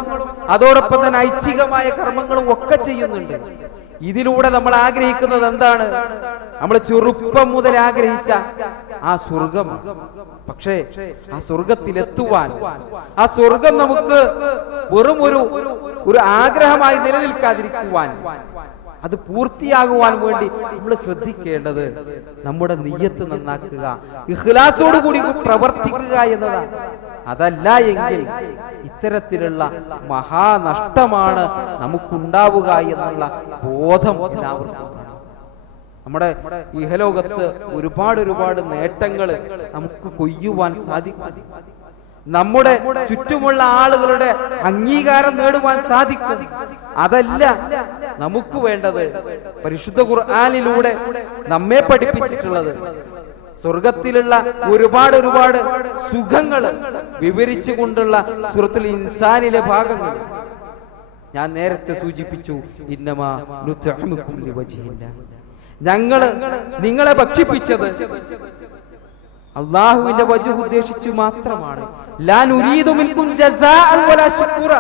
അതോടൊപ്പം തന്നെ ഐച്ഛികമായ കർമ്മങ്ങളും ഒക്കെ ചെയ്യുന്നുണ്ട്. ഇതിലൂടെ നമ്മൾ ആഗ്രഹിക്കുന്നത് എന്താണ്? നമ്മൾ ചെറുപ്പം മുതൽ ആഗ്രഹിച്ച ആ സ്വർഗം. പക്ഷേ ആ സ്വർഗത്തിലെത്തുവാൻ, ആ സ്വർഗം നമുക്ക് വെറും ഒരു ആഗ്രഹമായി നിലനിൽക്കാതിരിക്കുവാൻ, അത് പൂർത്തിയാകുവാൻ വേണ്ടി നമ്മൾ ശ്രദ്ധിക്കേണ്ടത് നമ്മുടെ നിയ്യത്ത് നന്നാക്കുക, ഇഖ്ലാസോടുകൂടി പ്രവർത്തിക്കുക എന്നതാണ്. അതല്ല എങ്കിൽ ഇത്തരത്തിലുള്ള മഹാനഷ്ടമാണ് നമുക്കുണ്ടാവുക എന്നുള്ള ബോധം എല്ലാവർക്കും. നമ്മുടെ ഇഹലോകത്ത് ഒരുപാട് നേട്ടങ്ങൾ നമുക്ക് കൊയ്യുവാൻ സാധിക്കും. നമ്മുടെ ചുറ്റുമുള്ള ആളുകളുടെ അംഗീകാരം നേടുവാൻ സാധിക്കും. അതല്ല നമുക്ക് വേണ്ടത്. പരിശുദ്ധ ഖുർആനിലൂടെ നമ്മെ പഠിപ്പിച്ചിട്ടുള്ളത് സ്വർഗത്തിലുള്ള ഒരുപാട് സുഖങ്ങൾ വിവരിച്ചുകൊണ്ടുള്ള സൂറത്തുൽ ഇൻസാനിലെ ഭാഗങ്ങൾ ഞാൻ നേരത്തെ സൂചിപ്പിച്ചു. ഇന്നമാ നുത്ഇമുകും ലിവജ്ഹില്ലാഹ്, ഞങ്ങള് നിങ്ങളെ ഭക്ഷിപ്പിച്ചത് അല്ലാഹുവിന്റെ വജ്ഹ് ഉദ്ദേശിച്ചു മാത്രമാണ്. ലാ നുരീദു മിൻകും ജസാഅൻ വലാ ശുക്റ,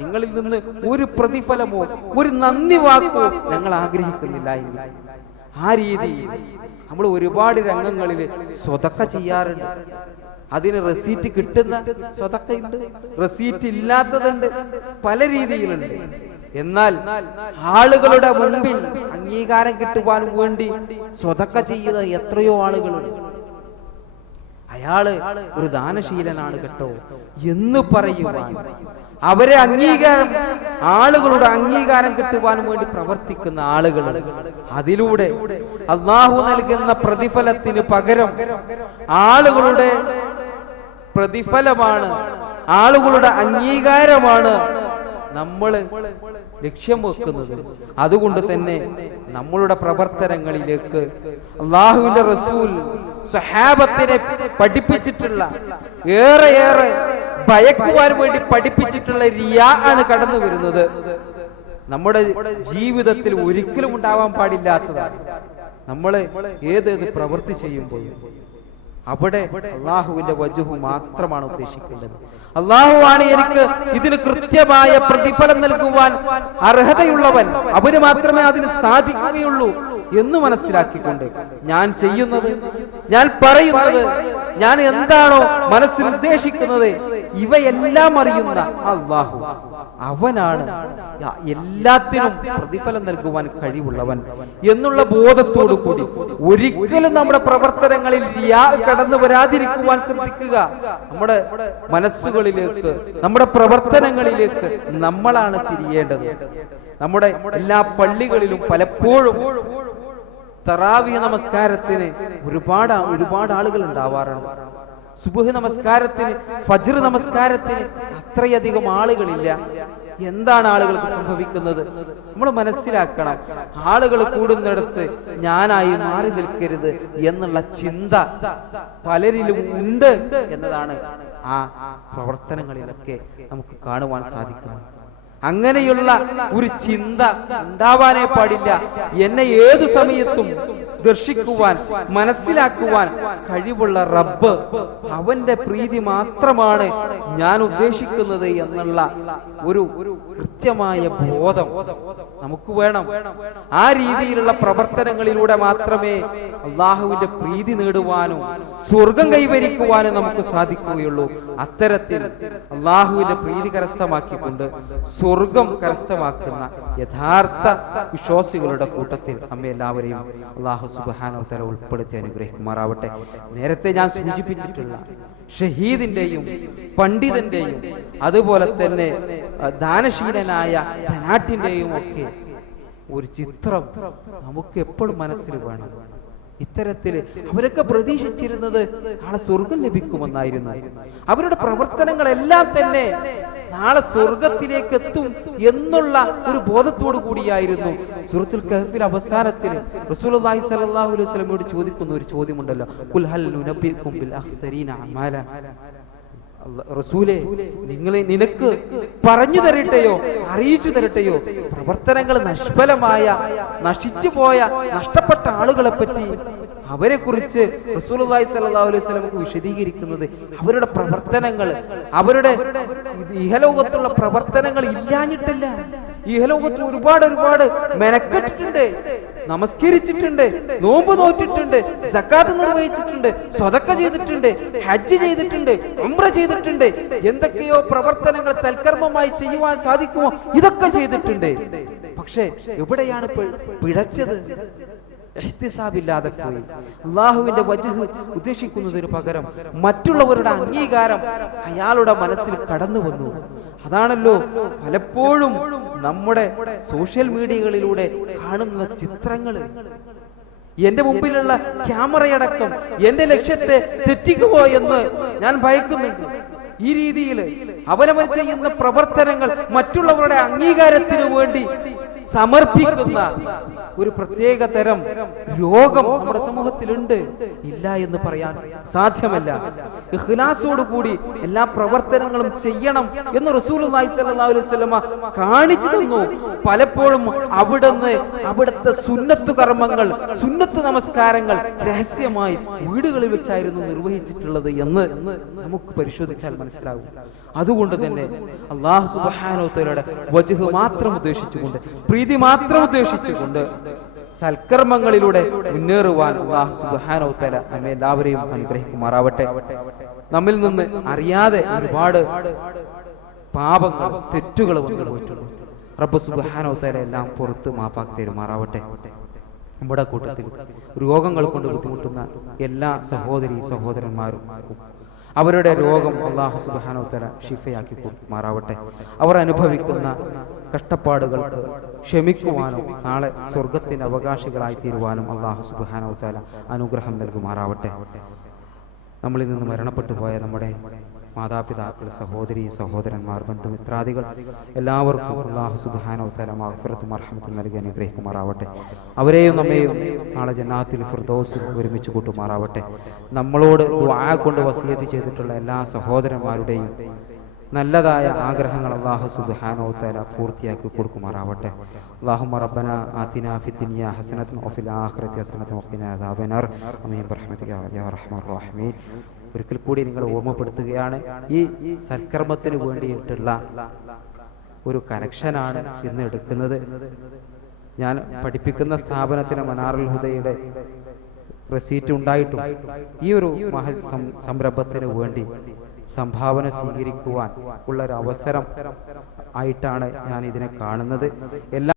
നിങ്ങളിൽ നിന്ന് ഒരു പ്രതിഫലമോ ഒരു നന്ദി വാക്കോ ഞങ്ങൾ ആഗ്രഹിക്കുന്നില്ല. ആ രീതി നമ്മൾ ഒരുപാട് രംഗങ്ങളിൽ സ്വതക്ക ചെയ്യാറുണ്ട്. അതിന് റെസീറ്റ് കിട്ടുന്ന സ്വതക്കയുണ്ട്, റെസീറ്റ് ഇല്ലാത്തതുണ്ട്, പല രീതിയിലുണ്ട്. എന്നാൽ ആളുകളുടെ മുമ്പിൽ അംഗീകാരം കിട്ടുവാൻ വേണ്ടി സ്വതക്ക ചെയ്യുന്ന എത്രയോ ആളുകളുണ്ട്. അയാള് ഒരു ദാനശീലനാണ് കേട്ടോ എന്ന് പറയുവാൻ, അവരെ ആളുകളുടെ അംഗീകാരം കിട്ടുവാൻ വേണ്ടി പ്രവർത്തിക്കുന്ന ആളുകൾ, അതിലൂടെ അല്ലാഹു നൽകുന്ന പ്രതിഫലത്തിന് പകരം ആളുകളുടെ പ്രതിഫലമാണ്, ആളുകളുടെ അംഗീകാരമാണ് നമ്മൾ ലക്ഷ്യം വെക്കുന്നത്. അതുകൊണ്ട് തന്നെ നമ്മളുടെ പ്രവർത്തനങ്ങളിലേക്ക് അല്ലാഹുവിന്റെ റസൂൽ സ്വഹാബത്തിനെ പഠിപ്പിച്ചിട്ടുള്ള, ഏറെ ഭയക്കുവാൻ വേണ്ടി പഠിപ്പിച്ചിട്ടുള്ള റിയാ ആണ് കടന്നു വരുന്നത്. നമ്മുടെ ജീവിതത്തിൽ ഒരിക്കലും ഉണ്ടാവാൻ പാടില്ലാത്തതാണ്. നമ്മൾ ഏതേത് പ്രവൃത്തി ചെയ്യുമ്പോൾ അവിടെ അല്ലാഹുവിന്റെ വജ്ഹ് മാത്രമാണ് ഉദ്ദേശിക്കേണ്ടത്. അല്ലാഹുവാണ് എനിക്ക് ഇതിന് കൃത്യമായ പ്രതിഫലം നൽകുവാൻ അർഹതയുള്ളവൻ, അവന് മാത്രമേ അതിന് സാധിക്കുകയുള്ളൂ എന്ന് മനസ്സിലാക്കിക്കൊണ്ട് ഞാൻ ചെയ്യുന്നത്, ഞാൻ പറയുന്നത്, ഞാൻ എന്താണോ മനസ്സിൽ ഉദ്ദേശിക്കുന്നത്, ഇവയെല്ലാം അറിയുന്ന അല്ലാഹു, അവനാണ് എല്ലാത്തിനും പ്രതിഫലം നൽകുവാൻ കഴിവുള്ളവൻ എന്നുള്ള ബോധത്തോടു കൂടി ഒരിക്കലും നമ്മുടെ പ്രവർത്തനങ്ങളിൽ റിയാ കടന്നു വരാതിരിക്കുവാൻ ശ്രദ്ധിക്കുക. നമ്മുടെ മനസ്സുകളിലേക്ക്, നമ്മുടെ പ്രവർത്തനങ്ങളിലേക്ക് നമ്മളാണ് തിരിയേണ്ടത്. നമ്മുടെ എല്ലാ പള്ളികളിലും പലപ്പോഴും തറാവീഹ് നമസ്കാരത്തിന് ഒരുപാട് ആളുകൾ ഉണ്ടാവാറുണ്ട്. സുബ്ഹ് നമസ്കാരത്തിന്, ഫജ്ർ നമസ്കാരത്തിന് അത്രയധികം ആളുകളില്ല. എന്താണ് ആളുകൾക്ക് സംഭവിക്കുന്നത്? നമ്മൾ മനസ്സിലാക്കണം. ആളുകൾ കൂടുന്നിടത്ത് ഞാനായി മാറി നിൽക്കരുത് എന്നുള്ള ചിന്ത പലരിലും ഉണ്ട് എന്നതാണ് ആ പ്രവർത്തനങ്ങളിലൊക്കെ നമുക്ക് കാണുവാൻ സാധിക്കുന്നത്. അങ്ങനെയുള്ള ഒരു ചിന്ത ഉണ്ടാവാനേ പാടില്ല. എന്നെ ഏതു സമയത്തും ദർശിക്കുവാൻ, മനസ്സിലാക്കുവാൻ കഴിവുള്ള റബ്ബ്, അവന്റെ പ്രീതി മാത്രമാണ് ഞാൻ ഉദ്ദേശിക്കുന്നത് എന്നുള്ള ഒരു കൃത്യമായ ബോധം നമുക്ക് വേണം. ആ രീതിയിലുള്ള പ്രവർത്തനങ്ങളിലൂടെ മാത്രമേ അല്ലാഹുവിന്റെ പ്രീതി നേടുവാനും സ്വർഗം കൈവരിക്കുവാനും നമുക്ക് സാധിക്കുകയുള്ളൂ. അത്തരത്തിൽ അല്ലാഹുവിന്റെ പ്രീതി കരസ്ഥമാക്കിക്കൊണ്ട് സ്വർഗം കരസ്ഥമാക്കുന്ന യഥാർത്ഥ വിശ്വാസികളുടെ കൂട്ടത്തിൽ നമ്മെ എല്ലാവരെയും അല്ലാഹു സുബ്ഹാനഹു വ തആല ഉൾപ്പെടുത്തി അനുഗ്രഹിക്കുമാറാവട്ടെ. നേരത്തെ ഞാൻ സൂചിപ്പിച്ചിട്ടുള്ള ഷഹീദിന്റെയും പണ്ഡിതന്റെയും അതുപോലെ തന്നെ ദാനശീലനായ ധനാട്ടിന്റെയും ഒക്കെ ഒരു ചിത്രം നമുക്ക് എപ്പോഴും മനസ്സിൽ വേണം. ഇത്തരത്തില് അവരൊക്കെ പ്രതീക്ഷിച്ചിരുന്നത് നാളെ സ്വർഗം ലഭിക്കുമെന്നായിരുന്നു. അവരുടെ പ്രവർത്തനങ്ങളെല്ലാം തന്നെ നാളെ സ്വർഗത്തിലേക്ക് എത്തും എന്നുള്ള ഒരു ബോധത്തോടു കൂടിയായിരുന്നു. സൂറത്തുൽ കഹ്ഫിൽ അവസാനത്തിൽ റസൂലുള്ളാഹി സ്വല്ലല്ലാഹു അലൈഹി വസല്ലമയോട് ചോദിക്കുന്ന ഒരു ചോദ്യമുണ്ടല്ലോ, ഖുൽ ഹൽ നുനബ്ബിഉകും ബിൽ അഖ്സരീന അമാല. റസൂലേ, നിനക്ക് പറഞ്ഞു തരട്ടെയോ അറിയിച്ചു തരട്ടെയോ? പ്രവർത്തനങ്ങൾ നിഷ്ഫലമായ, നശിച്ചു പോയ, നഷ്ടപ്പെട്ട ആളുകളെ പറ്റി അവരെ കുറിച്ച് റസൂലുള്ളാഹി സ്വല്ലല്ലാഹു അലൈഹി വസല്ലം വിശദീകരിക്കുന്നത് അവരുടെ പ്രവർത്തനങ്ങൾ, അവരുടെ ഇഹലോകത്തുള്ള പ്രവർത്തനങ്ങൾ ഇല്ലാഞ്ഞിട്ടല്ല. ഇഹലോകത്ത് ഒരുപാട് മെനക്കെട്ടിട്ടുണ്ട്, നമസ്കരിച്ചിട്ടുണ്ട്, നോമ്പ് നോറ്റിട്ടുണ്ട്, സക്കാത്ത് നിർവഹിച്ചിട്ടുണ്ട്, സ്വതക്ക ചെയ്തിട്ടുണ്ട്, ഹജ്ജ് ചെയ്തിട്ടുണ്ട്, ഉംറ ചെയ്തിട്ടുണ്ട്, എന്തൊക്കെയോ പ്രവർത്തനങ്ങൾ സൽക്കർമ്മമായി ചെയ്യുവാൻ സാധിക്കുമോ ഇതൊക്കെ ചെയ്തിട്ടുണ്ട്. പക്ഷെ എവിടെയാണ് പിഴച്ചത്? ഇഹ്തിസാബില്ലാതെ പോയി. അള്ളാഹുവിന്റെ വജ്ഹ് ഉദ്ദേശിക്കുന്നതിന് പകരം മറ്റുള്ളവരുടെ അംഗീകാരം അയാളുടെ മനസ്സിൽ കടന്നു വന്നു. അതാണല്ലോ പലപ്പോഴും നമ്മുടെ സോഷ്യൽ മീഡിയകളിലൂടെ കാണുന്ന ചിത്രങ്ങള്. എന്റെ മുമ്പിലുള്ള ക്യാമറയടക്കം എന്റെ ലക്ഷ്യത്തെ തെറ്റിക്കുമോ എന്ന് ഞാൻ ഭയക്കുന്നുണ്ട്. ഈ രീതിയിൽ അവനവൻ ചെയ്യുന്ന പ്രവർത്തനങ്ങൾ മറ്റുള്ളവരുടെ അംഗീകാരത്തിനു വേണ്ടി സമർപ്പിക്കുന്ന ഒരു പ്രത്യേക തരം രോഗം നമ്മുടെ സമൂഹത്തിലുണ്ട്. ഇല്ല എന്ന് പറയാൻ സാധ്യമല്ല. ഇഖ്ലാസോട് കൂടി എല്ലാ പ്രവർത്തനങ്ങളും ചെയ്യണം എന്ന് റസൂലുള്ളാഹി സ്വല്ലല്ലാഹു അലൈഹി വസല്ലമ കാണിച്ചു തന്നു. പലപ്പോഴും അവിടുത്തെ സുന്നത്ത് കർമ്മങ്ങൾ, സുന്നത്ത് നമസ്കാരങ്ങൾ രഹസ്യമായി വീടുകളിൽ വെച്ചായിരുന്നു നിർവഹിച്ചിട്ടുള്ളത് എന്ന് നമുക്ക് പരിശോധിച്ചാൽ മനസ്സിലാകും. അതുകൊണ്ട് തന്നെ അല്ലാഹു സുബ്ഹാനഹു വ തആലയുടെ വജ്ഹ് മാത്രം ഉദ്ദേശിച്ചുകൊണ്ട്, പ്രീതി മാത്രം ഉദ്ദേശിച്ചുകൊണ്ട് സൽക്കർമ്മങ്ങളിലൂടെ മുന്നേറുവാൻ അല്ലാഹു സുബ്ഹാനഹു വ തആല നമ്മെ എല്ലാവരെയും അനുഗ്രഹിക്കുമാറാവട്ടെ. നമ്മിൽ നിന്ന് അറിയാതെ ഒരുപാട് പാപങ്ങൾ, തെറ്റുകൾ വന്നു പോയിട്ടുണ്ട്. റബ്ബ് സുബ്ഹാനഹു വ തആല എല്ലാം പുറത്ത് മാപ്പാക്കി തരുമാറാവട്ടെ. നമ്മുടെ കൂട്ടത്തിൽ രോഗങ്ങൾ കൊണ്ട് ബുദ്ധിമുട്ടുന്ന എല്ലാ സഹോദരി സഹോദരന്മാരും അവരുടെ രോഗം അല്ലാഹു സുബ്ഹാനഹു വ തആല ശിഫയാക്കി കൊടുക്കുമാറാവട്ടെ. അവർ അനുഭവിക്കുന്ന കഷ്ടപ്പാടുകൾക്ക് ക്ഷമിക്കുവാനും നാളെ സ്വർഗത്തിന്റെ അവകാശികളായി തീരുവാനും അല്ലാഹു സുബ്ഹാനഹു വ തആല അനുഗ്രഹം നൽകുമാറാവട്ടെ. നമ്മളിൽ നിന്ന് മരണപ്പെട്ടു പോയ നമ്മുടെ മാതാപിതാക്കൾ, സഹോദരി സഹോദരന്മാർ, ബന്ധുമിത്രാദികൾ എല്ലാവർക്കും അല്ലാഹു സുബ്ഹാനഹു വ തആല മഗ്ഫിറത്തും റഹ്മത്തും നൽകി അനുഗ്രഹിക്കുമാറാവട്ടെ. അവരെയും നമ്മെയും നാളെ ജന്നാത്തുൽ ഫിർദൗസിൽ ഒരുമിച്ച് കൂട്ടുമാറാവട്ടെ. നമ്മളോട് ദുആ കൊണ്ട് വസിയത്ത് ചെയ്തിട്ടുള്ള എല്ലാ സഹോദരന്മാരുടെയും നല്ലതായ ആഗ്രഹങ്ങൾ അല്ലാഹു സുബ്ഹാനഹു വ തആല പൂർത്തിയാക്കി കൊടുക്കുമാറാവട്ടെ. അല്ലാഹുമ്മ റബ്ബനാ ആതിനാ ഫിദ്ദുനിയ ഹസനതൻ വഫിൽ ആഖിറതി ഹസനതൻ വഖിനാ അദാബന്നാർ. ആമീൻ ബിറഹ്മതിക യാ അർഹമർ റഹീമീൻ. ഒരിക്കൽ കൂടി നിങ്ങൾ ഓർമ്മപ്പെടുത്തുകയാണ്, ഈ സൽക്കർമ്മത്തിന് വേണ്ടിയിട്ടുള്ള ഒരു കലക്ഷനാണ് ഇന്ന് എടുക്കുന്നത്. ഞാൻ പഠിപ്പിക്കുന്ന സ്ഥാപനത്തിന് മനാറുൽ ഹുദയുടെ റെസീറ്റ് ഉണ്ടായിട്ടും ഈ ഒരു മഹൽ സംരംഭത്തിന് വേണ്ടി സംഭാവന സ്വീകരിക്കുവാൻ ഉള്ള ഒരു അവസരം ആയിട്ടാണ് ഞാൻ ഇതിനെ കാണുന്നത്. എല്ലാ